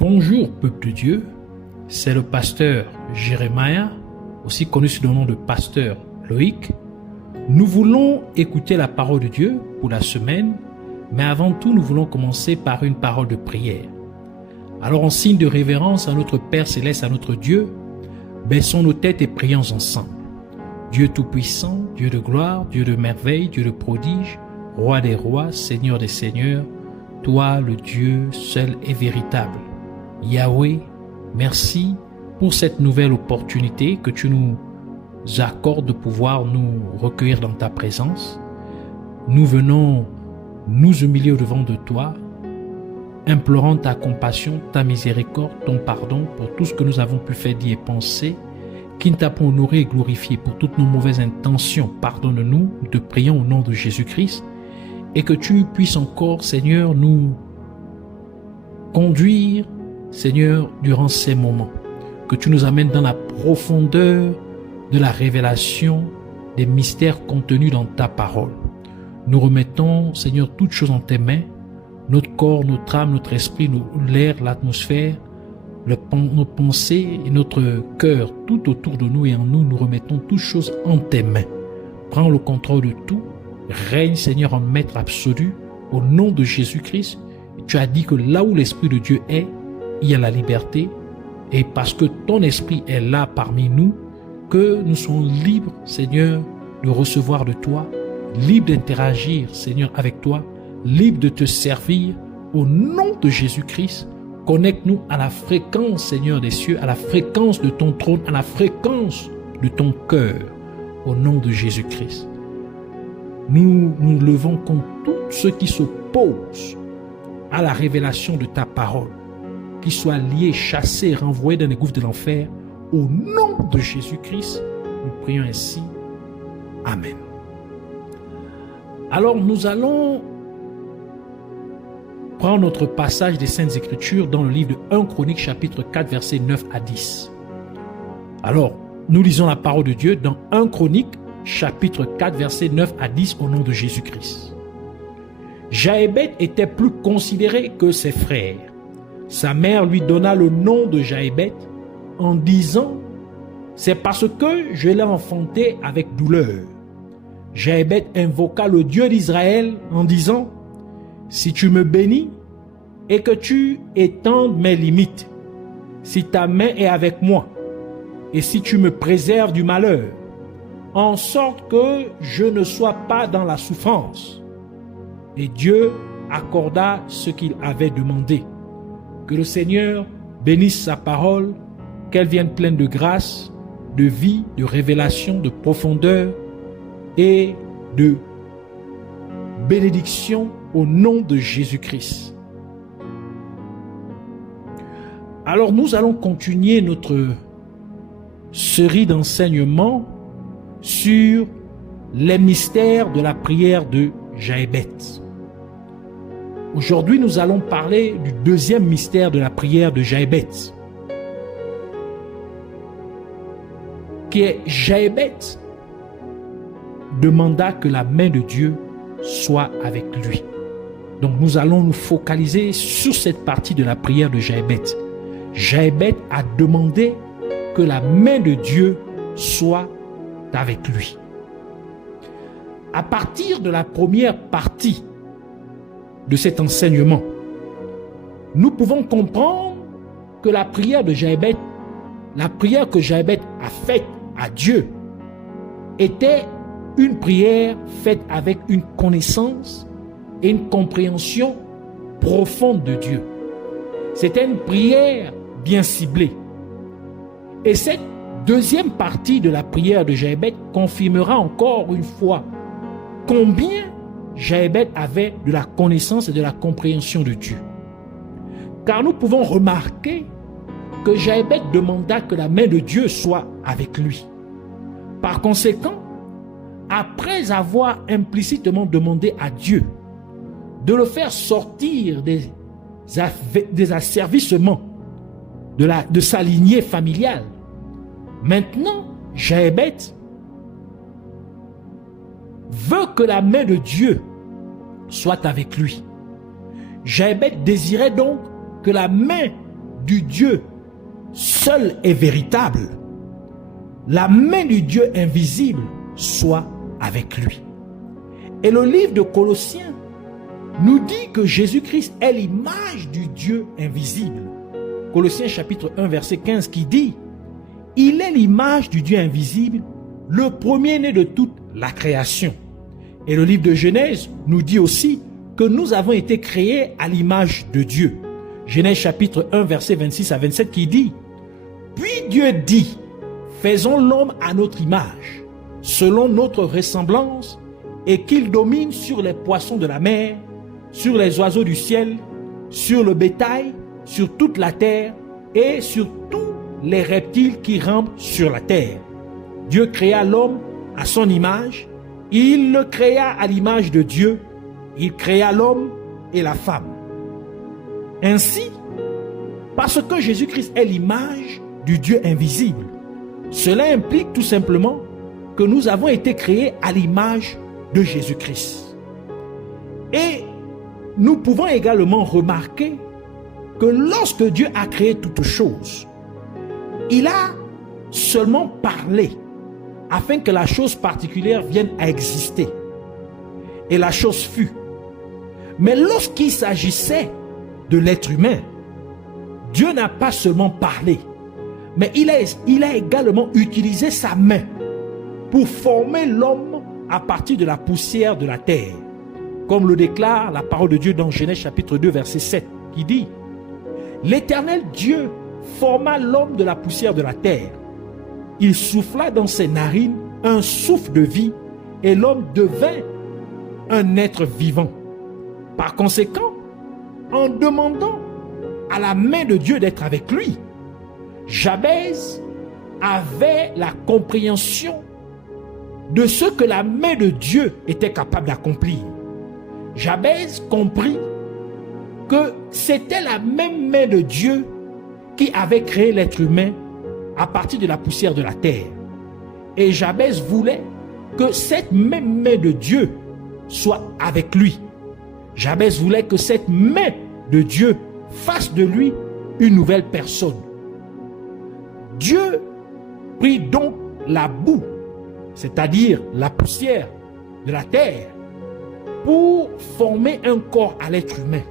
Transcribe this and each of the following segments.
Bonjour peuple de Dieu, c'est le pasteur Jérémia, aussi connu sous le nom de pasteur Loïc. Nous voulons écouter la parole de Dieu pour la semaine, mais avant tout nous voulons commencer par une parole de prière. Alors en signe de révérence à notre Père Céleste, à notre Dieu, baissons nos têtes et prions ensemble. Dieu Tout-Puissant, Dieu de gloire, Dieu de merveille, Dieu de prodige, Roi des rois, Seigneur des seigneurs, toi le Dieu seul et véritable. Yahweh, merci pour cette nouvelle opportunité que tu nous accordes de pouvoir nous recueillir dans ta présence. Nous venons nous humilier au-devant de toi, implorant ta compassion, ta miséricorde, ton pardon pour tout ce que nous avons pu faire, dire et penser, qui ne t'a pas honoré et glorifié pour toutes nos mauvaises intentions. Pardonne-nous, nous te prions au nom de Jésus-Christ, et que tu puisses encore, Seigneur, nous conduire, Seigneur, durant ces moments. Que tu nous amènes dans la profondeur de la révélation des mystères contenus dans ta parole. Nous remettons, Seigneur, toutes choses en tes mains, notre corps, notre âme, notre esprit, l'air, l'atmosphère, nos pensées et notre cœur, tout autour de nous et en nous, nous remettons toutes choses en tes mains. Prends le contrôle de tout. Règne, Seigneur, en maître absolu, au nom de Jésus-Christ. Tu as dit que là où l'Esprit de Dieu est, il y a la liberté. Et parce que ton Esprit est là parmi nous, que nous soyons libres, Seigneur, de recevoir de toi, libres d'interagir, Seigneur, avec toi, libres de te servir. Au nom de Jésus-Christ, connecte-nous à la fréquence, Seigneur des cieux, à la fréquence de ton trône, à la fréquence de ton cœur. Au nom de Jésus-Christ. Nous nous levons contre tous ceux qui s'opposent à la révélation de ta parole, qu'ils soient liés, chassés, renvoyés dans les gouffres de l'enfer. Au nom de Jésus-Christ, nous prions ainsi. Amen. Alors nous allons prendre notre passage des Saintes Écritures dans le livre de 1 Chroniques chapitre 4 versets 9 à 10. Alors, nous lisons la parole de Dieu dans 1 Chroniques chapitre 4, versets 9 à 10 au nom de Jésus-Christ. Jaébet était plus considéré que ses frères. Sa mère lui donna le nom de Jaébet en disant « C'est parce que je l'ai enfanté avec douleur. » Jaébet invoqua le Dieu d'Israël en disant « Si tu me bénis et que tu étendes mes limites, si ta main est avec moi et si tu me préserves du malheur, en sorte que je ne sois pas dans la souffrance. » Et Dieu accorda ce qu'il avait demandé. Que le Seigneur bénisse sa parole, qu'elle vienne pleine de grâce, de vie, de révélation, de profondeur et de bénédiction au nom de Jésus-Christ. Alors nous allons continuer notre série d'enseignements sur les mystères de la prière de Jaébet. Aujourd'hui, nous allons parler du deuxième mystère de la prière de Jaébet, qui est Jaébet demanda que la main de Dieu soit avec lui. Donc nous allons nous focaliser sur cette partie de la prière de Jaébet. Jaébet a demandé que la main de Dieu soit avec lui. À partir de la première partie de cet enseignement, nous pouvons comprendre que la prière de Jaébet, la prière que Jaébet a faite à Dieu, était une prière faite avec une connaissance et une compréhension profonde de Dieu. C'était une prière bien ciblée. Et cette deuxième partie de la prière de Jaébet confirmera encore une fois combien Jaébet avait de la connaissance et de la compréhension de Dieu. Car nous pouvons remarquer que Jaébet demanda que la main de Dieu soit avec lui. Par conséquent, après avoir implicitement demandé à Dieu de le faire sortir des asservissements de sa lignée familiale, maintenant, Jaébet veut que la main de Dieu soit avec lui. Jaébet désirait donc que la main du Dieu seul et véritable, la main du Dieu invisible soit avec lui. Et le livre de Colossiens nous dit que Jésus-Christ est l'image du Dieu invisible. Colossiens chapitre 1 verset 15 qui dit « Il est l'image du Dieu invisible, le premier-né de toute la création. » Et le livre de Genèse nous dit aussi que nous avons été créés à l'image de Dieu. Genèse chapitre 1 verset 26 à 27 qui dit « Puis Dieu dit, faisons l'homme à notre image, selon notre ressemblance, et qu'il domine sur les poissons de la mer, sur les oiseaux du ciel, sur le bétail, sur toute la terre et sur tous les reptiles qui rampent sur la terre. » Dieu créa l'homme à son image, il le créa à l'image de Dieu, il créa l'homme et la femme. Ainsi, parce que Jésus-Christ est l'image du Dieu invisible, cela implique tout simplement que nous avons été créés à l'image de Jésus-Christ. Et nous pouvons également remarquer que lorsque Dieu a créé toutes choses, il a seulement parlé afin que la chose particulière vienne à exister. Et la chose fut. Mais lorsqu'il s'agissait de l'être humain, Dieu n'a pas seulement parlé, mais il a également utilisé sa main pour former l'homme à partir de la poussière de la terre. Comme le déclare la parole de Dieu dans Genèse chapitre 2 verset 7 qui dit « L'Éternel Dieu forma l'homme de la poussière de la terre. Il souffla dans ses narines un souffle de vie et l'homme devint un être vivant. » Par conséquent, en demandant à la main de Dieu d'être avec lui, Jabez avait la compréhension de ce que la main de Dieu était capable d'accomplir. Jabez comprit que c'était la même main de Dieu qui avait créé l'être humain à partir de la poussière de la terre. Et Jabez voulait que cette même main de Dieu soit avec lui. Jabez voulait que cette main de Dieu fasse de lui une nouvelle personne. Dieu prit donc la boue, c'est-à-dire la poussière de la terre, pour former un corps à l'être humain.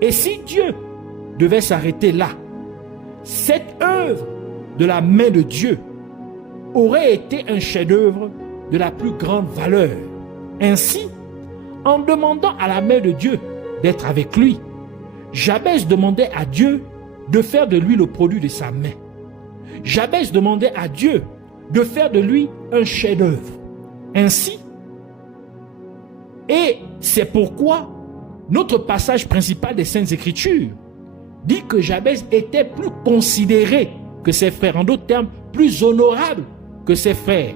Et si Dieu devait s'arrêter là, cette œuvre de la main de Dieu aurait été un chef-d'œuvre de la plus grande valeur. Ainsi, en demandant à la main de Dieu d'être avec lui, Jabez demandait à Dieu de faire de lui le produit de sa main. Jabez demandait à Dieu de faire de lui un chef-d'œuvre. Ainsi, et c'est pourquoi notre passage principal des Saintes Écritures dit que Jabez était plus considéré que ses frères, en d'autres termes, plus honorable que ses frères.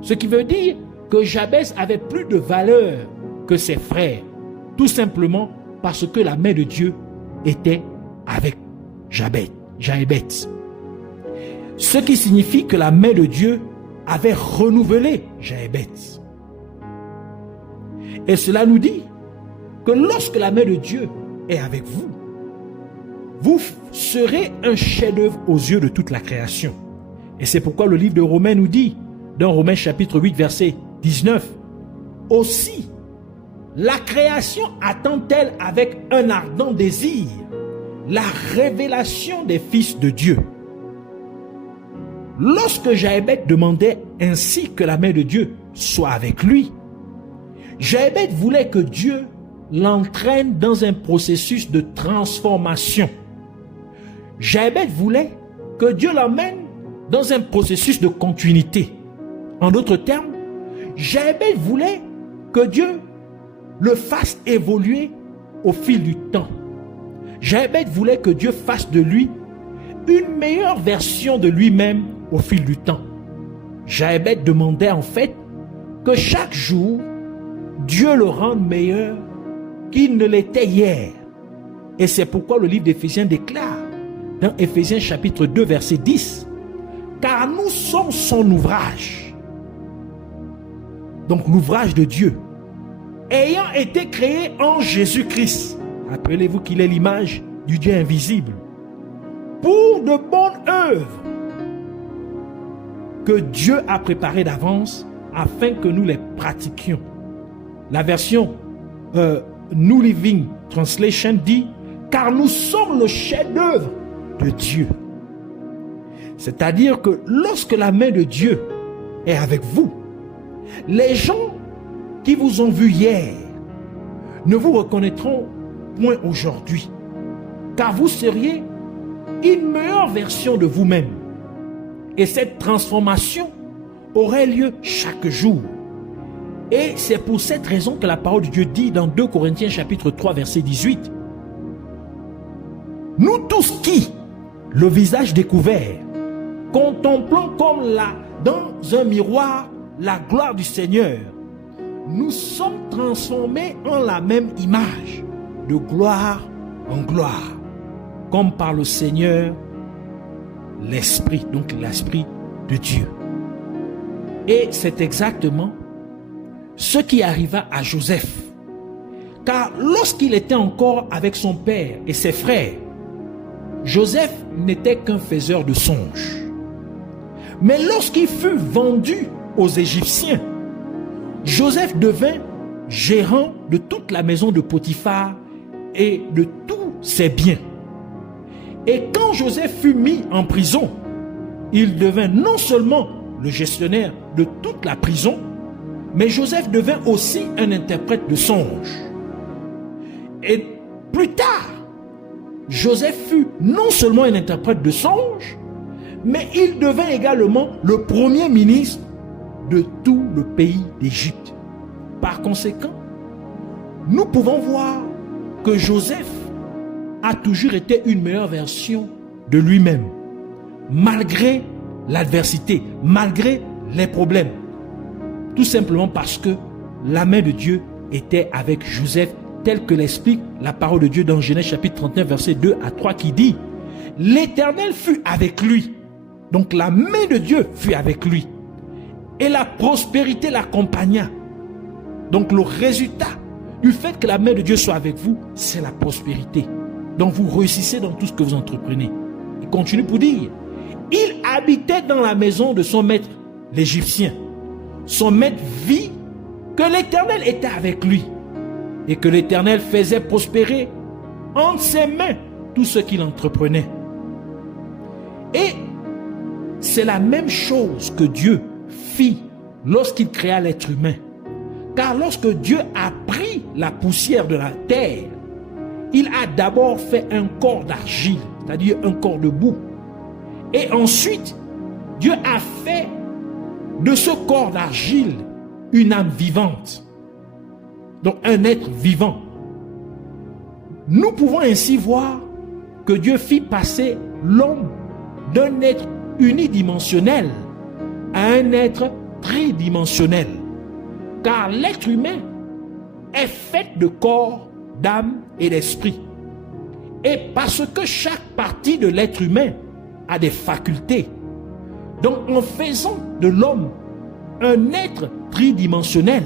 Ce qui veut dire que Jabez avait plus de valeur que ses frères, tout simplement parce que la main de Dieu était avec Jabez. Ce qui signifie que la main de Dieu avait renouvelé Jabez. Et cela nous dit que lorsque la main de Dieu est avec vous, vous serez un chef-d'œuvre aux yeux de toute la création. Et c'est pourquoi le livre de Romains nous dit, dans Romains chapitre 8, verset 19, « Aussi, la création attend-elle avec un ardent désir la révélation des fils de Dieu. » Lorsque Jabez demandait ainsi que la main de Dieu soit avec lui, Jabez voulait que Dieu l'entraîne dans un processus de transformation. Jabez voulait que Dieu l'emmène dans un processus de continuité. En d'autres termes, Jabez voulait que Dieu le fasse évoluer au fil du temps. Jabez voulait que Dieu fasse de lui une meilleure version de lui-même au fil du temps. Jabez demandait en fait que chaque jour, Dieu le rende meilleur qu'il ne l'était hier. Et c'est pourquoi le livre d'Éphésiens déclare dans Éphésiens chapitre 2 verset 10, « Car nous sommes son ouvrage. » Donc l'ouvrage de Dieu, ayant été créé en Jésus-Christ. Rappelez-vous qu'il est l'image du Dieu invisible. pour de bonnes œuvres que Dieu a préparées d'avance afin que nous les pratiquions. La version New Living Translation dit « Car nous sommes le chef-d'œuvre de Dieu ». C'est-à-dire que lorsque la main de Dieu est avec vous, les gens qui vous ont vu hier ne vous reconnaîtront point aujourd'hui, car vous seriez une meilleure version de vous-même. Et cette transformation aurait lieu chaque jour. Et c'est pour cette raison que la parole de Dieu dit dans 2 Corinthiens chapitre 3 verset 18 « Nous tous qui, le visage découvert, contemplons comme dans un miroir la gloire du Seigneur, nous sommes transformés en la même image, de gloire en gloire, comme par le Seigneur, l'Esprit, donc l'Esprit de Dieu. » Et c'est exactement ce qui arriva à Joseph. Car lorsqu'il était encore avec son père et ses frères, Joseph n'était qu'un faiseur de songes. Mais lorsqu'il fut vendu aux Égyptiens, Joseph devint gérant de toute la maison de Potiphar et de tous ses biens. Et quand Joseph fut mis en prison, il devint non seulement le gestionnaire de toute la prison, mais Joseph devint aussi un interprète de songes. Et plus tard, Joseph fut non seulement un interprète de songes, mais il devint également le premier ministre de tout le pays d'Égypte. Par conséquent, nous pouvons voir que Joseph a toujours été une meilleure version de lui-même, malgré l'adversité, malgré les problèmes. Tout simplement parce que la main de Dieu était avec Joseph, tel que l'explique la parole de Dieu dans Genèse chapitre 39, versets 2 à 3, qui dit « L'Éternel fut avec lui ». Donc la main de Dieu fut avec lui. Et la prospérité l'accompagna. Donc le résultat du fait que la main de Dieu soit avec vous, c'est la prospérité. Donc vous réussissez dans tout ce que vous entreprenez. Il continue pour dire, il habitait dans la maison de son maître, l'Égyptien. Son maître vit que l'Éternel était avec lui et que l'Éternel faisait prospérer entre ses mains tout ce qu'il entreprenait. Et c'est la même chose que Dieu fit lorsqu'il créa l'être humain. Car lorsque Dieu a pris la poussière de la terre, il a d'abord fait un corps d'argile, c'est-à-dire un corps de boue. Et ensuite, Dieu a fait de ce corps d'argile une âme vivante. Donc un être vivant. Nous pouvons ainsi voir que Dieu fit passer l'homme d'un être unidimensionnel à un être tridimensionnel. Car l'être humain est fait de corps, d'âme et d'esprit. Et parce que chaque partie de l'être humain a des facultés, donc en faisant de l'homme un être tridimensionnel,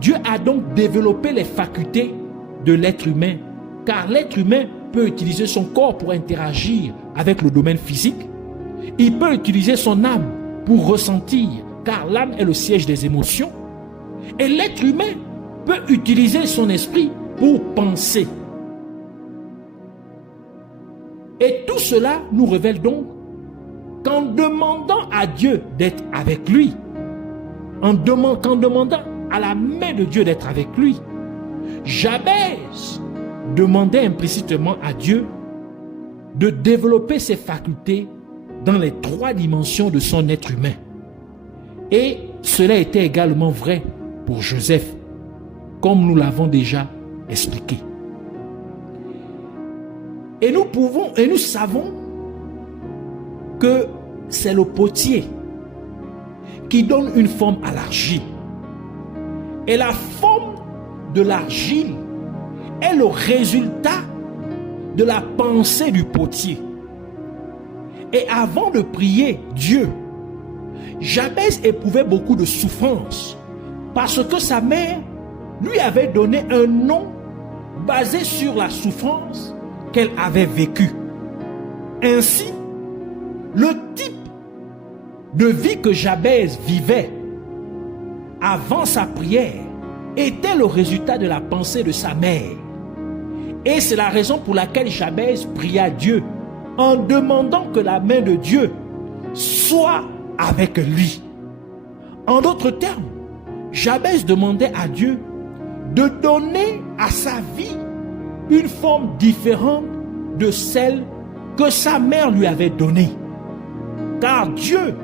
Dieu a donc développé les facultés de l'être humain, car l'être humain peut utiliser son corps pour interagir avec le domaine physique. Il peut utiliser son âme pour ressentir, car l'âme est le siège des émotions. Et l'être humain peut utiliser son esprit pour penser. Et tout cela nous révèle donc qu'en demandant à Dieu d'être avec lui, qu'en demandant à la main de Dieu d'être avec lui, Jabez demandait implicitement à Dieu de développer ses facultés dans les 3 dimensions de son être humain. Et cela était également vrai pour Joseph, comme nous l'avons déjà expliqué. Et nous savons que c'est le potier qui donne une forme à l'argile. Et la forme de l'argile est le résultat de la pensée du potier. Et avant de prier Dieu, Jabez éprouvait beaucoup de souffrance parce que sa mère lui avait donné un nom basé sur la souffrance qu'elle avait vécue. Ainsi, le type de vie que Jabez vivait avant sa prière était le résultat de la pensée de sa mère. Et c'est la raison pour laquelle Jabez pria Dieu en demandant que la main de Dieu soit avec lui. En d'autres termes, Jabez demandait à Dieu de donner à sa vie une forme différente de celle que sa mère lui avait donnée. Car Dieu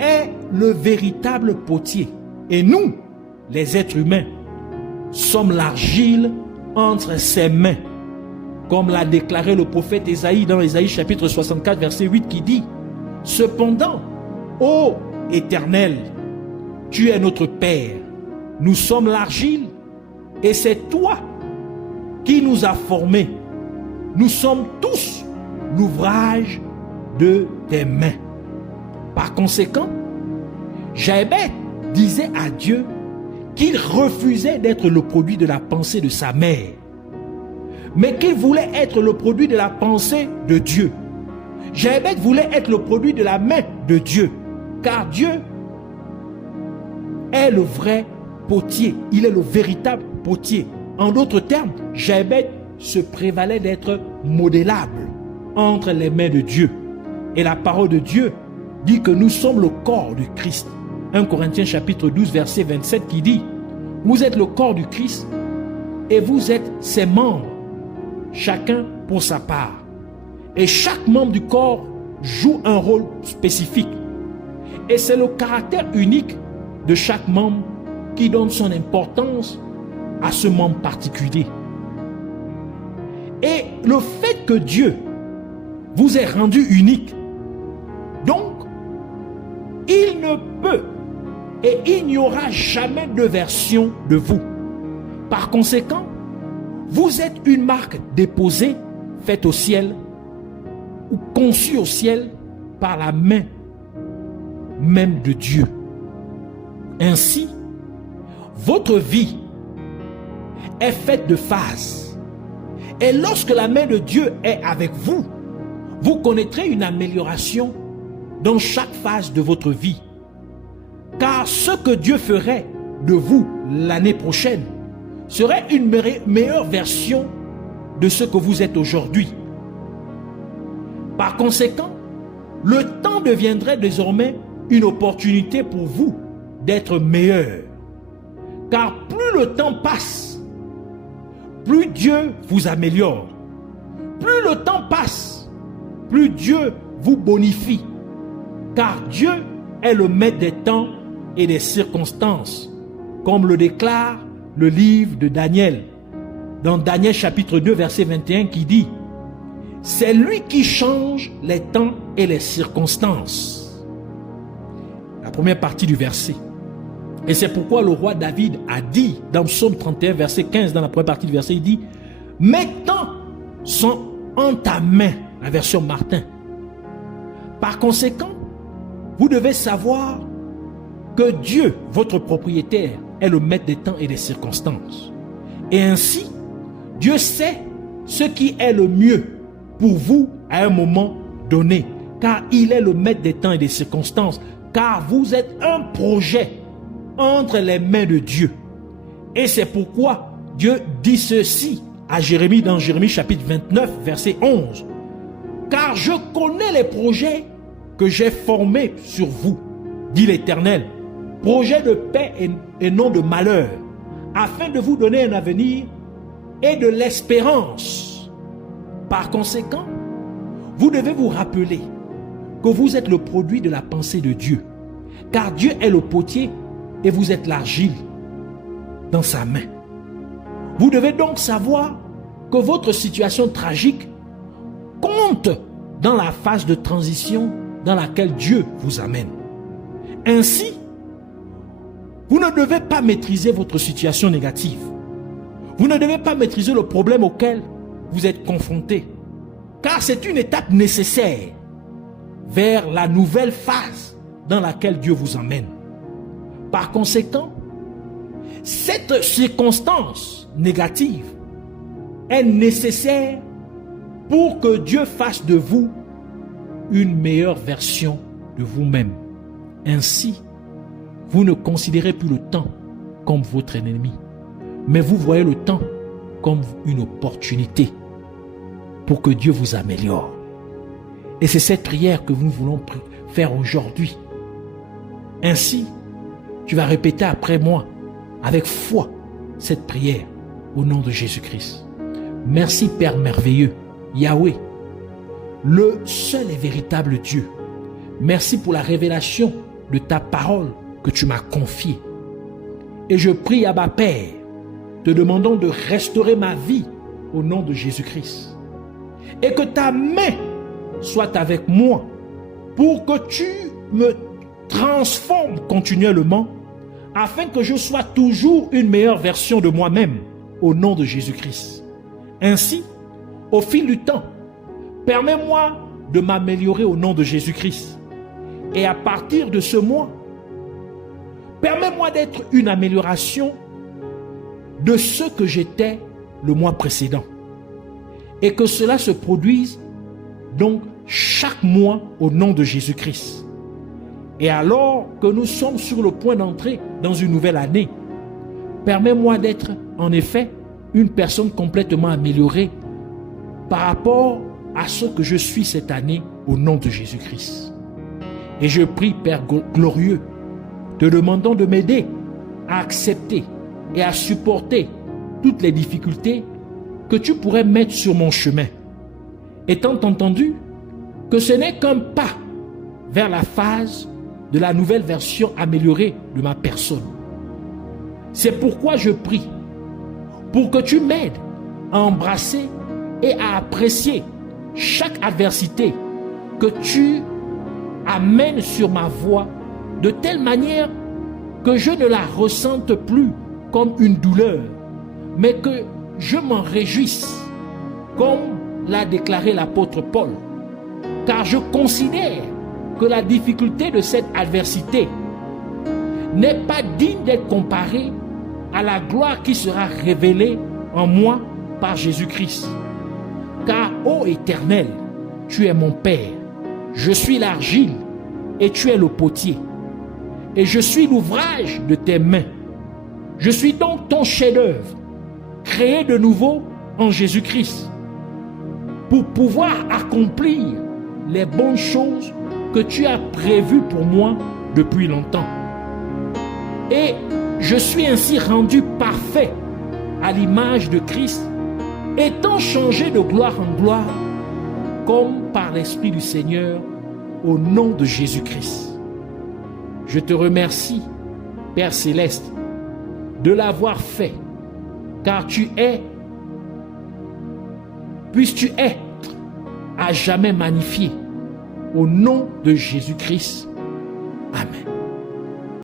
est le véritable potier. Et nous, les êtres humains, sommes l'argile entre ses mains. Comme l'a déclaré le prophète Ésaïe dans Ésaïe chapitre 64, verset 8 qui dit « Cependant, ô Éternel, tu es notre Père, nous sommes l'argile et c'est toi qui nous as formés. Nous sommes tous l'ouvrage de tes mains. » Par conséquent, Jabez disait à Dieu qu'il refusait d'être le produit de la pensée de sa mère, mais qu'il voulait être le produit de la pensée de Dieu. Jabez voulait être le produit de la main de Dieu, car Dieu est le vrai potier, il est le véritable potier. En d'autres termes, Jabez se prévalait d'être modélable entre les mains de Dieu. Et la parole de Dieu dit que nous sommes le corps du Christ. 1 Corinthiens chapitre 12 verset 27 qui dit « Vous êtes le corps du Christ et vous êtes ses membres, chacun pour sa part. Et chaque membre du corps joue un rôle spécifique. Et c'est le caractère unique de chaque membre qui donne son importance à ce membre particulier. Et le fait que Dieu vous ait rendu unique, donc, il ne peut et il n'y aura jamais de version de vous. Par conséquent, vous êtes une marque déposée, faite au ciel ou conçue au ciel par la main même de Dieu. Ainsi, votre vie est faite de phases. Et lorsque la main de Dieu est avec vous, vous connaîtrez une amélioration dans chaque phase de votre vie. Car ce que Dieu ferait de vous l'année prochaine serait une meilleure version de ce que vous êtes aujourd'hui. Par conséquent, le temps deviendrait désormais une opportunité pour vous d'être meilleur. Car plus le temps passe, plus Dieu vous améliore. Plus le temps passe, plus Dieu vous bonifie. Car Dieu est le maître des temps et des circonstances, comme le déclare le livre de Daniel, dans Daniel chapitre 2 verset 21 qui dit « C'est lui qui change les temps et les circonstances. » La première partie du verset. Et c'est pourquoi le roi David a dit dans Psaume 31 verset 15, dans la première partie du verset, il dit « Mes temps sont en ta main », la version Martin. Par conséquent, vous devez savoir que Dieu, votre propriétaire, est le maître des temps et des circonstances. Et ainsi, Dieu sait ce qui est le mieux pour vous à un moment donné, car il est le maître des temps et des circonstances, car vous êtes un projet entre les mains de Dieu. Et c'est pourquoi Dieu dit ceci à Jérémie dans Jérémie chapitre 29 verset 11. « Car je connais les projets que j'ai formés sur vous, dit l'Éternel, projet de paix et non de malheur, afin de vous donner un avenir et de l'espérance. » Par conséquent, vous devez vous rappeler que vous êtes le produit de la pensée de Dieu, car Dieu est le potier et vous êtes l'argile dans sa main. Vous devez donc savoir que votre situation tragique compte dans la phase de transition dans laquelle Dieu vous amène. Ainsi, vous ne devez pas maîtriser votre situation négative. Vous ne devez pas maîtriser le problème auquel vous êtes confronté, car c'est une étape nécessaire vers la nouvelle phase dans laquelle Dieu vous emmène. Par conséquent, cette circonstance négative est nécessaire pour que Dieu fasse de vous une meilleure version de vous-même. Ainsi, vous ne considérez plus le temps comme votre ennemi, mais vous voyez le temps comme une opportunité pour que Dieu vous améliore. Et c'est cette prière que nous voulons faire aujourd'hui. Ainsi, tu vas répéter après moi, avec foi, cette prière au nom de Jésus-Christ. Merci Père merveilleux, Yahweh, le seul et véritable Dieu. Merci pour la révélation de ta parole que tu m'as confiée. Et je prie Abba Père, te demandant de restaurer ma vie au nom de Jésus-Christ. Et que ta main soit avec moi pour que tu me transformes continuellement afin que je sois toujours une meilleure version de moi-même au nom de Jésus-Christ. Ainsi, au fil du temps, permets-moi de m'améliorer au nom de Jésus-Christ. Et à partir de ce mois, permets-moi d'être une amélioration de ce que j'étais le mois précédent. Et que cela se produise donc chaque mois au nom de Jésus-Christ. Et alors que nous sommes sur le point d'entrer dans une nouvelle année, permets-moi d'être en effet une personne complètement améliorée par rapport à ce que je suis cette année au nom de Jésus-Christ. Et je prie, Père glorieux, te demandant de m'aider à accepter et à supporter toutes les difficultés que tu pourrais mettre sur mon chemin, étant entendu que ce n'est qu'un pas vers la phase de la nouvelle version améliorée de ma personne. C'est pourquoi je prie pour que tu m'aides à embrasser et à apprécier chaque adversité que tu amènes sur ma voie de telle manière que je ne la ressente plus comme une douleur, mais que je m'en réjouisse, comme l'a déclaré l'apôtre Paul, car je considère que la difficulté de cette adversité n'est pas digne d'être comparée à la gloire qui sera révélée en moi par Jésus-Christ. Car, ô Éternel, tu es mon Père, je suis l'argile et tu es le potier, et je suis l'ouvrage de tes mains. Je suis donc ton chef-d'œuvre, créé de nouveau en Jésus-Christ, pour pouvoir accomplir les bonnes choses que tu as prévues pour moi depuis longtemps. Et je suis ainsi rendu parfait à l'image de Christ, étant changé de gloire en gloire, comme par l'Esprit du Seigneur, au nom de Jésus-Christ. Je te remercie, Père Céleste, de l'avoir fait, car puisses-tu être à jamais magnifié, au nom de Jésus-Christ. Amen.